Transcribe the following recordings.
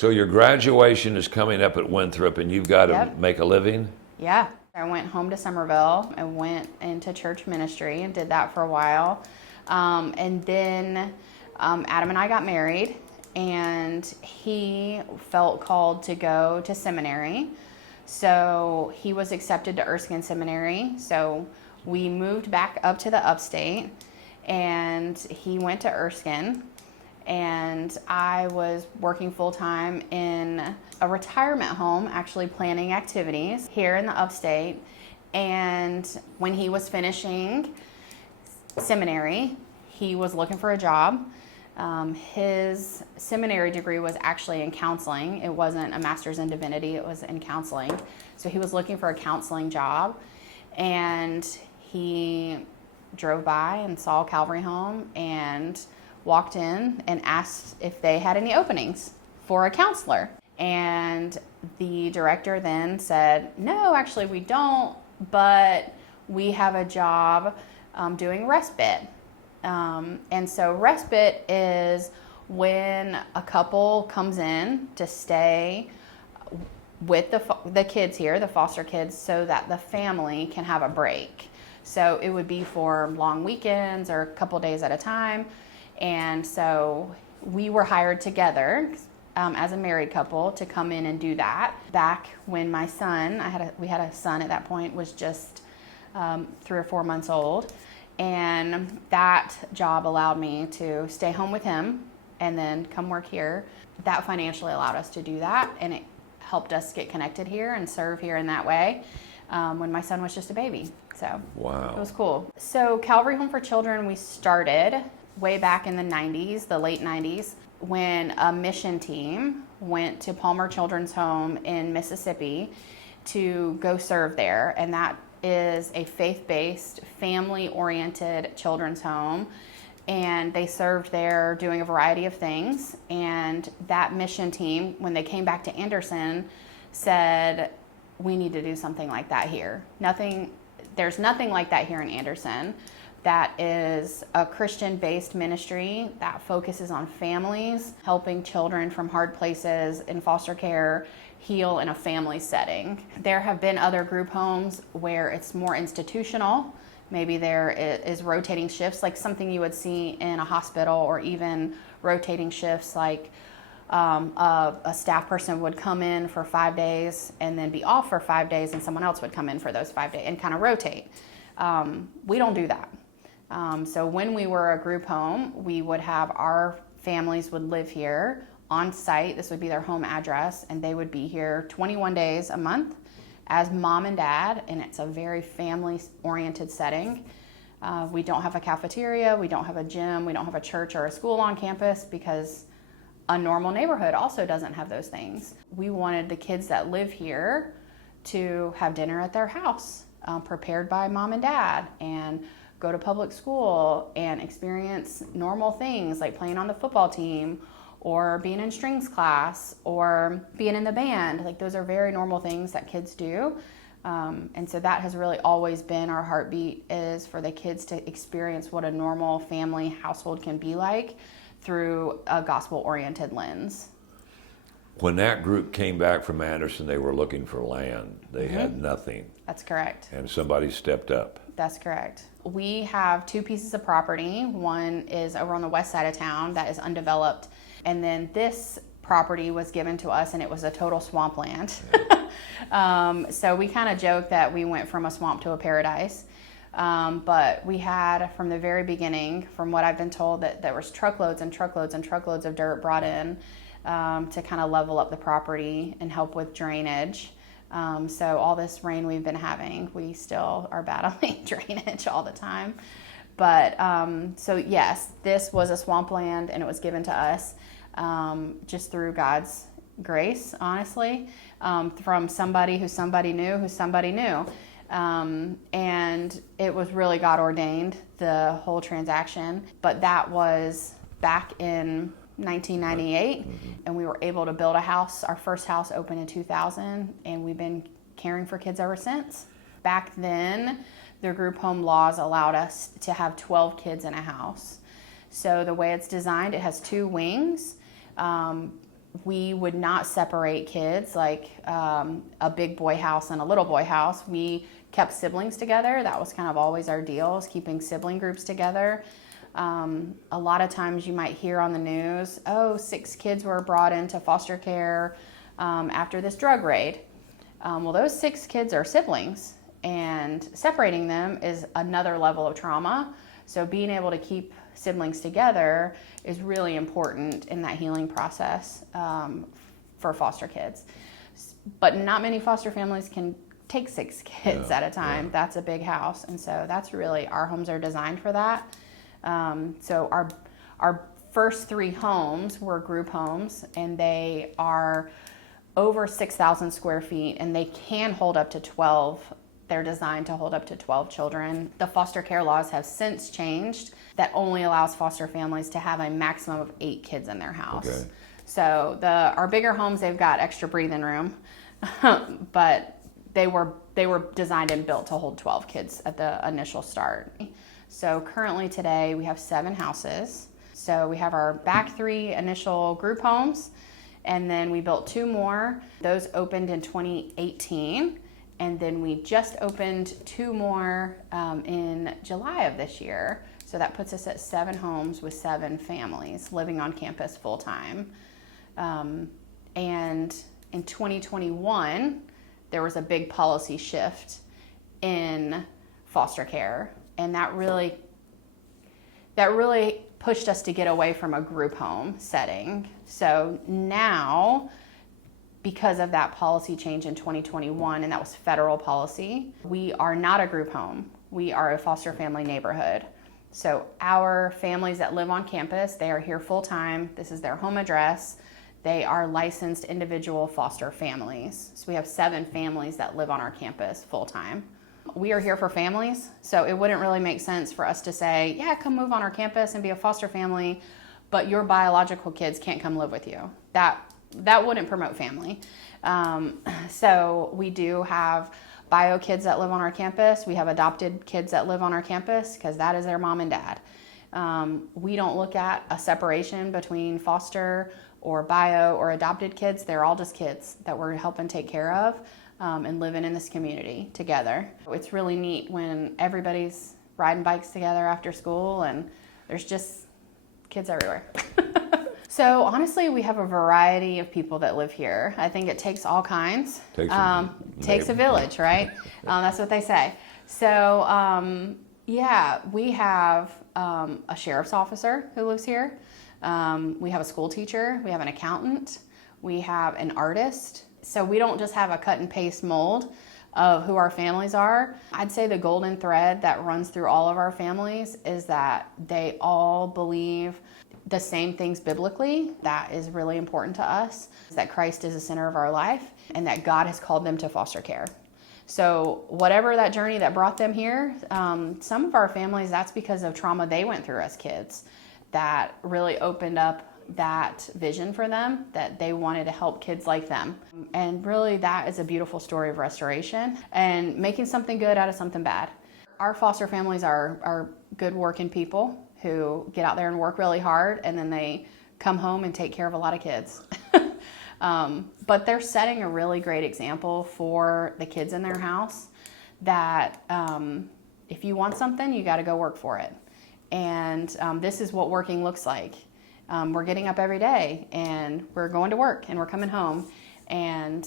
So your graduation is coming up at Winthrop, and you've got to Yep. make a living? Yeah. I went home to Somerville and went into church ministry and did that for a while. And then Adam and I got married, and he felt called to go to seminary. So he was accepted to Erskine Seminary. So we moved back up to the upstate, and he went to Erskine. And I was working full-time in a retirement home, actually planning activities here in the upstate. And when he was finishing seminary, he was looking for a job. His seminary degree was actually in counseling. It wasn't a master's in divinity, it was in counseling. So he was looking for a counseling job, and he drove by and saw Calvary Home and walked in and asked if they had any openings for a counselor. And the director then said, no, actually we don't, but we have a job doing respite. And so respite is when a couple comes in to stay with the kids here, the foster kids, so that the family can have a break. So it would be for long weekends or a couple days at a time. And so we were hired together as a married couple to come in and do that. Back when my son, we had a son at that point, was just 3 or 4 months old. And that job allowed me to stay home with him and then come work here. That financially allowed us to do that, and it helped us get connected here and serve here in that way when my son was just a baby. So Wow. It was cool. So Calvary Home for Children, we started way back in the 90s, the late 90s, when a mission team went to Palmer Children's Home in Mississippi to go serve there. And that is a faith-based, family-oriented children's home. And they served there doing a variety of things. And that mission team, when they came back to Anderson, said, we need to do something like that here. There's nothing like that here in Anderson. That is a Christian-based ministry that focuses on families, helping children from hard places in foster care heal in a family setting. There have been other group homes where it's more institutional. Maybe there is rotating shifts, like something you would see in a hospital, or even rotating shifts like a staff person would come in for 5 days and then be off for 5 days, and someone else would come in for those 5 days and kind of rotate. We don't do that. So when we were a group home, we would have our families would live here on site. This would be their home address, and they would be here 21 days a month as mom and dad, and it's a very family-oriented setting. We don't have a cafeteria, we don't have a gym, we don't have a church or a school on campus, because a normal neighborhood also doesn't have those things. We wanted the kids that live here to have dinner at their house, prepared by mom and dad, and go to public school and experience normal things like playing on the football team or being in strings class or being in the band. Like, those are very normal things that kids do. And so that has really always been our heartbeat, is for the kids to experience what a normal family household can be like through a gospel-oriented lens. When that group came back from Anderson, they were looking for land. They had nothing. That's correct. And somebody stepped up. That's correct. We have 2 pieces of property. One is over on the west side of town that is undeveloped. And then this property was given to us, and it was a total swampland. So we kind of joke that we went from a swamp to a paradise. But we had, from the very beginning, from what I've been told, that there was truckloads and truckloads and truckloads of dirt brought in to kind of level up the property and help with drainage. So all this rain we've been having, we still are battling drainage all the time. But so yes, this was a swampland, and it was given to us just through God's grace, honestly, from somebody who somebody knew who somebody knew. And it was really God ordained, the whole transaction. But that was back in 1998, and we were able to build a house. Our first house opened in 2000, and we've been caring for kids ever since. Back then, the group home laws allowed us to have 12 kids in a house. So the way it's designed, it has 2 wings. we would not separate kids like a big boy house and a little boy house. We kept siblings together. That was kind of always our deal, is keeping sibling groups together. A lot of times you might hear on the news, 6 kids were brought into foster care after this drug raid. Well, those 6 kids are siblings, and separating them is another level of trauma. So being able to keep siblings together is really important in that healing process for foster kids. But not many foster families can take 6 kids at a time. Yeah. That's a big house, and so that's really, our homes are designed for that. So our first 3 homes were group homes, and they are over 6,000 square feet, and they can hold up to 12. They're designed to hold up to 12 children. The foster care laws have since changed that only allows foster families to have a maximum of 8 kids in their house. Okay. So our bigger homes, they've got extra breathing room, but they were designed and built to hold 12 kids at the initial start. So currently today we have 7 houses. So we have our back 3 initial group homes, and then we built 2 more. Those opened in 2018. And then we just opened 2 more in July of this year. So that puts us at 7 homes with 7 families living on campus full time. And in 2021, there was a big policy shift in foster care. And that really pushed us to get away from a group home setting. So now, because of that policy change in 2021, and that was federal policy, we are not a group home. We are a foster family neighborhood. So our families that live on campus, they are here full time. This is their home address. They are licensed individual foster families. So we have 7 families that live on our campus full time. We are here for families, so it wouldn't really make sense for us to say, yeah, come move on our campus and be a foster family, but your biological kids can't come live with you. That wouldn't promote family. So we do have bio kids that live on our campus. We have adopted kids that live on our campus because that is their mom and dad. We don't look at a separation between foster or bio or adopted kids. They're all just kids that we're helping take care of and living in this community together. It's really neat when everybody's riding bikes together after school and there's just kids everywhere. So honestly, we have a variety of people that live here. I think it takes all kinds. Takes a village, right? That's what they say. So we have a sheriff's officer who lives here. We have a school teacher. We have an accountant. We have an artist. So we don't just have a cut and paste mold of who our families are. I'd say the golden thread that runs through all of our families is that they all believe the same things biblically. That is really important to us, that Christ is the center of our life and that God has called them to foster care. So whatever that journey that brought them here, some of our families, that's because of trauma they went through as kids that really opened up that vision for them, that they wanted to help kids like them. And really that is a beautiful story of restoration and making something good out of something bad. Our foster families are good working people who get out there and work really hard, and then they come home and take care of a lot of kids. But they're setting a really great example for the kids in their house that if you want something, you got to go work for it. And this is what working looks like. We're getting up every day and we're going to work and we're coming home. And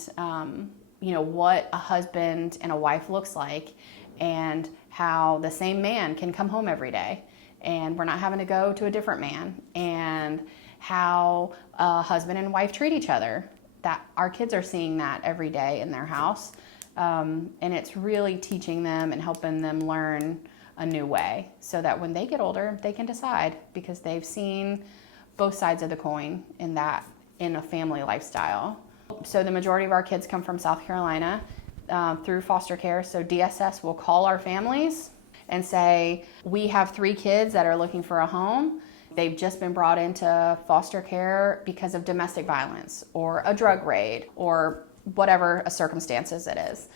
what a husband and a wife looks like, and how the same man can come home every day and we're not having to go to a different man, and how a husband and wife treat each other. That our kids are seeing that every day in their house. And it's really teaching them and helping them learn a new way so that when they get older, they can decide, because they've seen both sides of the coin in a family lifestyle. So the majority of our kids come from South Carolina through foster care. So DSS will call our families and say, we have 3 kids that are looking for a home. They've just been brought into foster care because of domestic violence or a drug raid or whatever circumstances it is.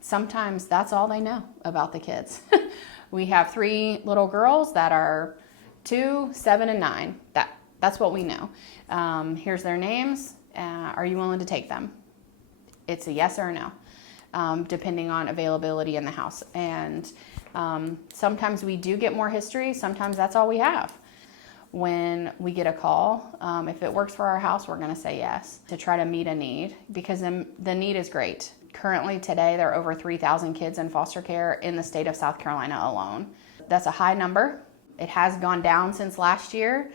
Sometimes that's all they know about the kids. We have 3 little girls that are 2, 7, and 9. That's what we know. Here's their names. Are you willing to take them? It's a yes or a no, depending on availability in the house. And sometimes we do get more history. Sometimes that's all we have. When we get a call, if it works for our house, we're going to say yes to try to meet a need, because the need is great. Currently today, there are over 3,000 kids in foster care in the state of South Carolina alone. That's a high number. It has gone down since last year.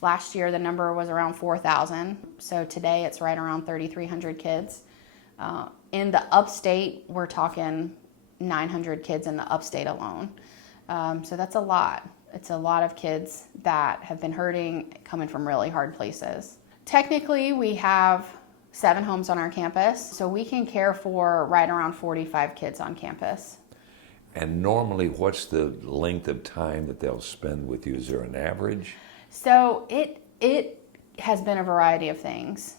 Last year, the number was around 4,000. So today it's right around 3,300 kids. In the upstate, we're talking 900 kids in the upstate alone. So that's a lot. It's a lot of kids that have been hurting, coming from really hard places. Technically, we have 7 homes on our campus, so we can care for right around 45 kids on campus. And normally, what's the length of time that they'll spend with you? Is there an average? So it has been a variety of things.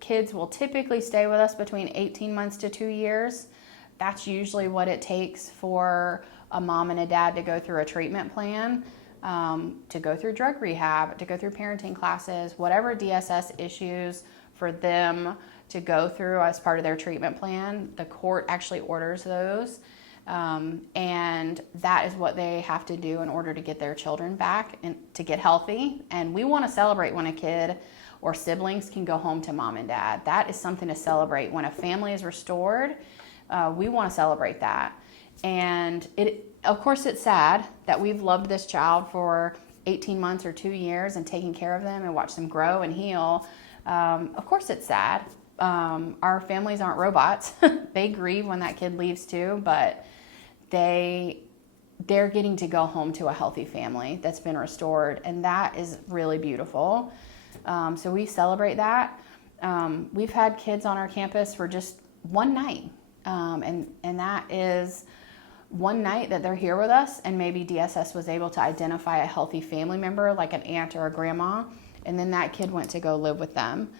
Kids will typically stay with us between 18 months to 2 years. That's usually what it takes for a mom and a dad to go through a treatment plan, to go through drug rehab, to go through parenting classes, whatever DSS issues for them to go through as part of their treatment plan. The court actually orders those. And that is what they have to do in order to get their children back and to get healthy. And we want to celebrate when a kid or siblings can go home to mom and dad. That is something to celebrate. When a family is restored, we want to celebrate that. And of course, it's sad that we've loved this child for 18 months or 2 years and taken care of them and watched them grow and heal. Of course, it's sad. Our families aren't robots. They grieve when that kid leaves too, but they're getting to go home to a healthy family that's been restored, and that is really beautiful. So we celebrate that. We've had kids on our campus for just one night, and that is one night that they're here with us, and maybe DSS was able to identify a healthy family member like an aunt or a grandma, and then that kid went to go live with them.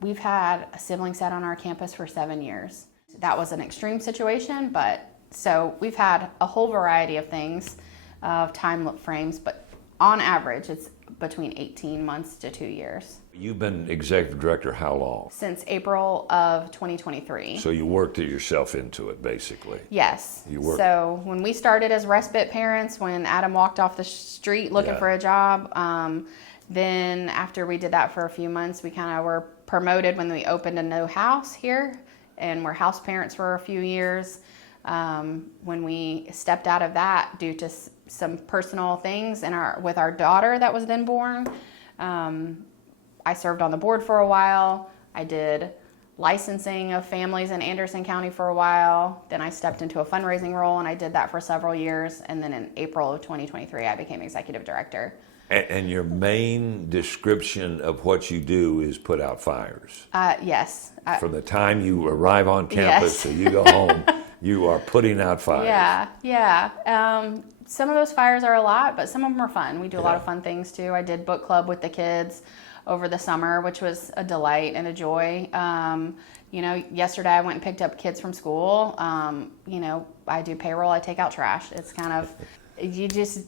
We've had a sibling set on our campus for 7 years. That was an extreme situation, but so we've had a whole variety of things, of time frames, but on average, it's between 18 months to 2 years. You've been executive director how long? Since April of 2023. So you worked yourself into it, basically. Yes. You worked. So when we started as respite parents, when Adam walked off the street looking for a job, then after we did that for a few months, we kind of were promoted when we opened a new house here, and we're house parents for a few years. When we stepped out of that due to some personal things with our daughter that was then born, I served on the board for a while. I did licensing of families in Anderson County for a while. Then I stepped into a fundraising role, and I did that for several years. And then in April of 2023, I became executive director. And your main description of what you do is put out fires. Yes. From the time you arrive on campus to you go home, you are putting out fires. Yeah. Some of those fires are a lot, but some of them are fun. We do a lot of fun things too. I did book club with the kids over the summer, which was a delight and a joy. Yesterday I went and picked up kids from school. I do payroll, I take out trash. It's kind of,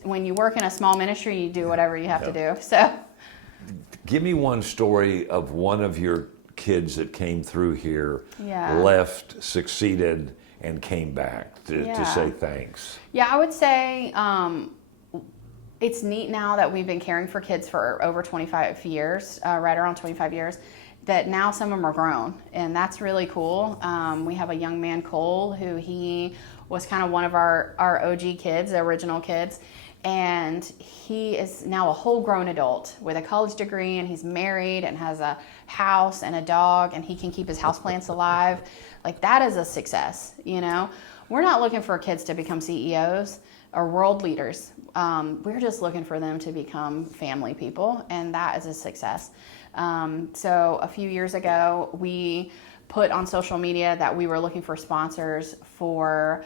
when you work in a small ministry, you do whatever you have to do. So, give me one story of one of your kids that came through here, left, succeeded, and came back to say thanks. Yeah, I would say it's neat now that we've been caring for kids for over 25 years, right around 25 years, that now some of them are grown, and that's really cool. We have a young man, Cole, who he was kind of one of our OG kids, the original kids, and he is now a whole grown adult with a college degree, and he's married and has a house and a dog, and he can keep his houseplants alive. Like, that is a success, We're not looking for kids to become CEOs or world leaders. We're just looking for them to become family people, and that is a success. So a few years ago, we put on social media that we were looking for sponsors for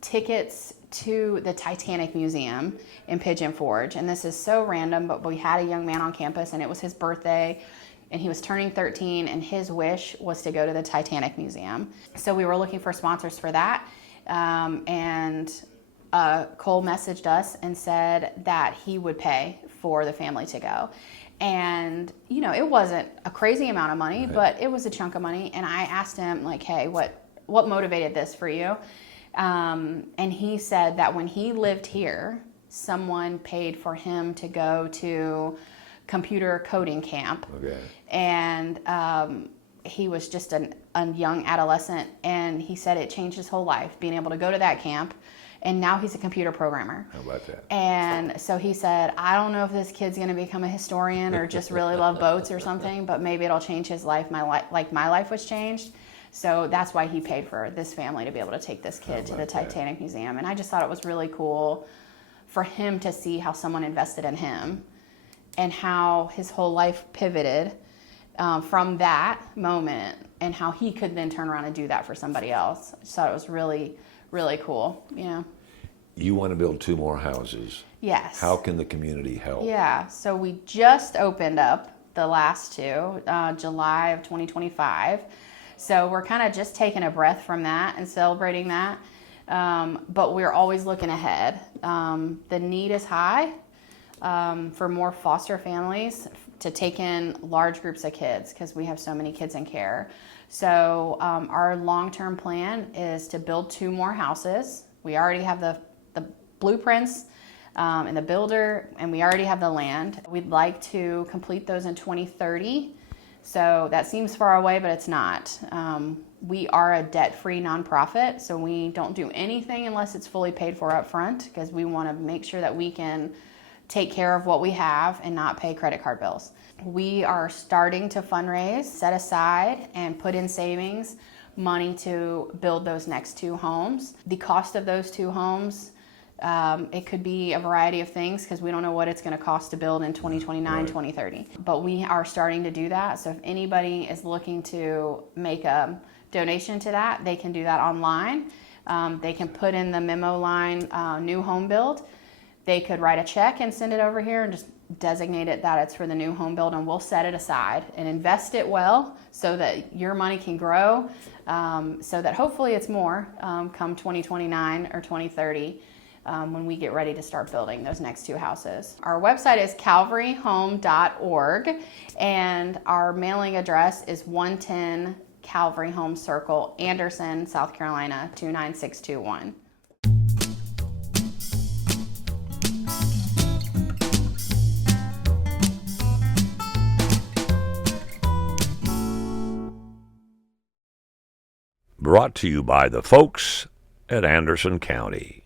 tickets to the Titanic Museum in Pigeon Forge. And this is so random, but we had a young man on campus, and it was his birthday, and he was turning 13, and his wish was to go to the Titanic Museum. So we were looking for sponsors for that. And Cole messaged us and said that he would pay for the family to go. And, you know, it wasn't a crazy amount of money, but it was a chunk of money. And I asked him, like, hey, what motivated this for you? And he said that when he lived here, someone paid for him to go to computer coding camp. Okay. And he was just a young adolescent, and he said it changed his whole life, being able to go to that camp. And now he's a computer programmer. How about that? And so he said, I don't know if this kid's going to become a historian or just really love boats or something, but maybe it'll change his life, like my life was changed. So that's why he paid for this family to be able to take this kid to the Titanic Museum. And I just thought it was really cool for him to see how someone invested in him and how his whole life pivoted from that moment, and how he could then turn around and do that for somebody else. I just thought it was really, really cool, you know. You want to build 2 more houses. Yes. How can the community help? Yeah, so we just opened up the last 2, July of 2025. So we're kind of just taking a breath from that and celebrating that. But we're always looking ahead. The need is high for more foster families to take in large groups of kids because we have so many kids in care. So our long-term plan is to build 2 more houses. We already have the blueprints and the builder, and we already have the land. We'd like to complete those in 2030. So that seems far away, but it's not. We are a debt-free nonprofit, so we don't do anything unless it's fully paid for up front, because we want to make sure that we can take care of what we have and not pay credit card bills. We are starting to fundraise, set aside, and put in savings money to build those next 2 homes. The cost of those 2 homes, it could be a variety of things because we don't know what it's going to cost to build in 2029, 2030. But we are starting to do that. So if anybody is looking to make a donation to that, they can do that online. They can put in the memo line, new home build. They could write a check and send it over here and just designate it that it's for the new home build, and we'll set it aside and invest it well so that your money can grow, so that hopefully it's more come 2029 or 2030 when we get ready to start building those next 2 houses. Our website is calvaryhome.org, and our mailing address is 110 Calvary Home Circle, Anderson, South Carolina, 29621. Brought to you by the folks at Anderson County.